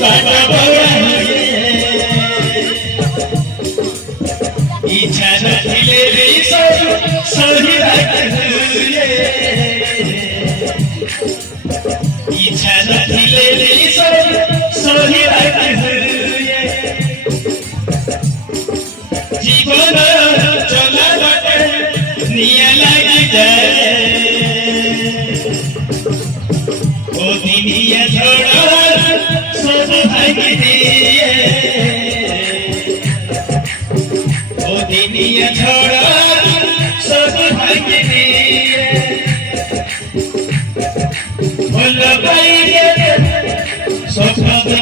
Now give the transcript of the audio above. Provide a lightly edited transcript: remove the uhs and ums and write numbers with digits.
बाबा बड़ा इच्छा नथिले भी सही राखुए इच्छा नथिले भी सही राखुए जीवन चला बाटे निया लागी जाए ओ दिनिया छोड़ा सब भागी दिए ओ दिनिया छोड़ा सब भागी दिए भूल पाइए स्वप्न